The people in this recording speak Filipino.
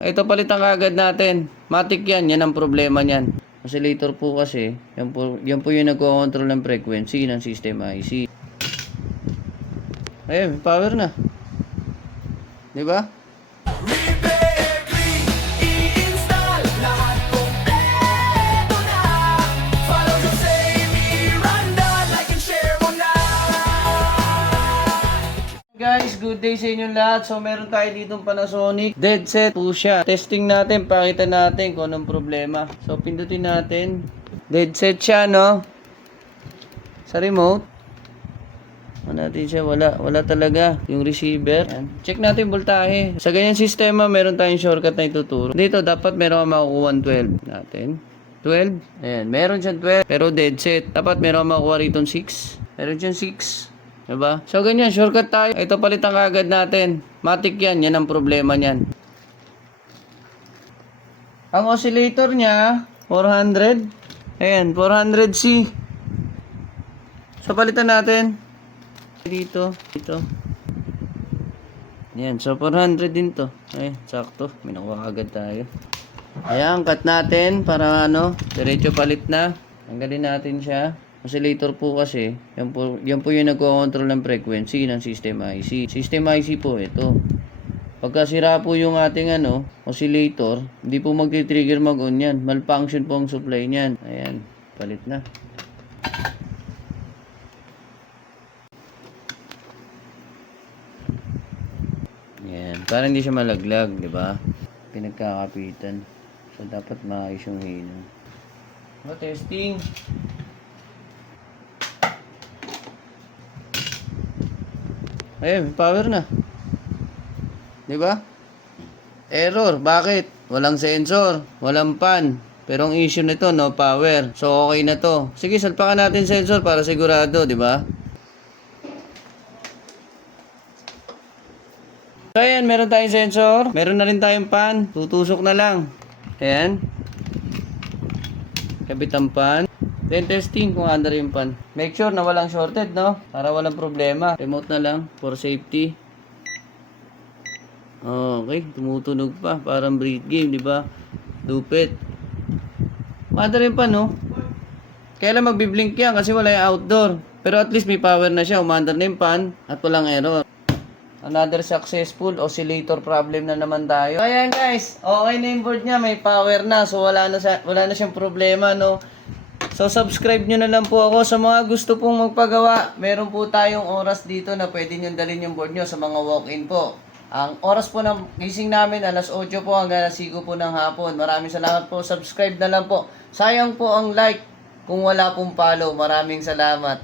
Ito palitan kaagad natin. Matik yan, yan ang problema niyan. Oscillator po kasi, yan po yung nagko-control ng frequency ng system IC. Ayun, may power na. Di ba? Guys, good day sa inyong lahat. So, meron tayo ditong Panasonic dead set po siya. Testing natin, pakita natin kung anong problema. So, pindutin natin. Dead set siya, no? Sa remote. Ano natin siya? Wala talaga. Yung receiver. Ayan. Check natin voltahe. Sa ganyan sistema, meron tayong shortcut na ituturo. Dito, dapat meron kang makukuha 12 natin. 12. Ayan, meron siyang 12. Pero dead set. Dapat meron kang makukuha rito 6. Meron siyang 6. Diba? So, ganyan, shortcut tayo. Ito palitan kaagad natin. Matik yan. Yan ang problema niyan. Ang oscillator niya, 400. Ayan, 400C. So, palitan natin. Dito. Ayan, so 400 din to. Ay, sakto. May nakuha agad tayo. Ayan, cut natin para diretso palit na. Tanggalin natin siya. Oscillator po kasi, yan po yung nagko-control ng frequency ng system IC. System IC po ito. Pagka sira po yung ating oscillator, hindi po magti-trigger mag-on yan. Malfunction po ang supply niyan. Ayan, palit na. Ayan, para hindi siya malaglag, di ba? Pinagkakapitan. So, dapat maayos yung hino. So, testing. Ayun, may power na. Di ba? Error. Bakit? Walang sensor. Walang pan. Pero ang issue nito, no power. So, okay na to. Sige, salpakan natin sensor para sigurado, di ba? So, ayan, meron tayong sensor. Meron na rin tayong pan. Tutusok na lang. Ayan. Kabit ang pan. Then testing kung under yung pan. Make sure na walang shorted, no? Para walang problema. Remote na lang for safety. Okay, tumutunog pa. Parang breed game, di ba? Lupit. Under yung pan, no? Kailan magbiblink yan kasi wala yung outdoor. Pero at least may power na siya. Umandar na yung pan at walang error. Another successful oscillator problem na naman tayo. Ayan guys, okay na yung board niya. May power na. So wala na siyang problema, no? So, subscribe nyo na lang po ako. Sa mga gusto pong magpagawa, meron po tayong oras dito na pwede nyo dalhin yung board nyo sa mga walk-in po. Ang oras po ng gising namin, alas 8 po hanggang alas 5 po ng hapon. Maraming salamat po. Subscribe na lang po. Sayang po ang like kung wala pong follow. Maraming salamat.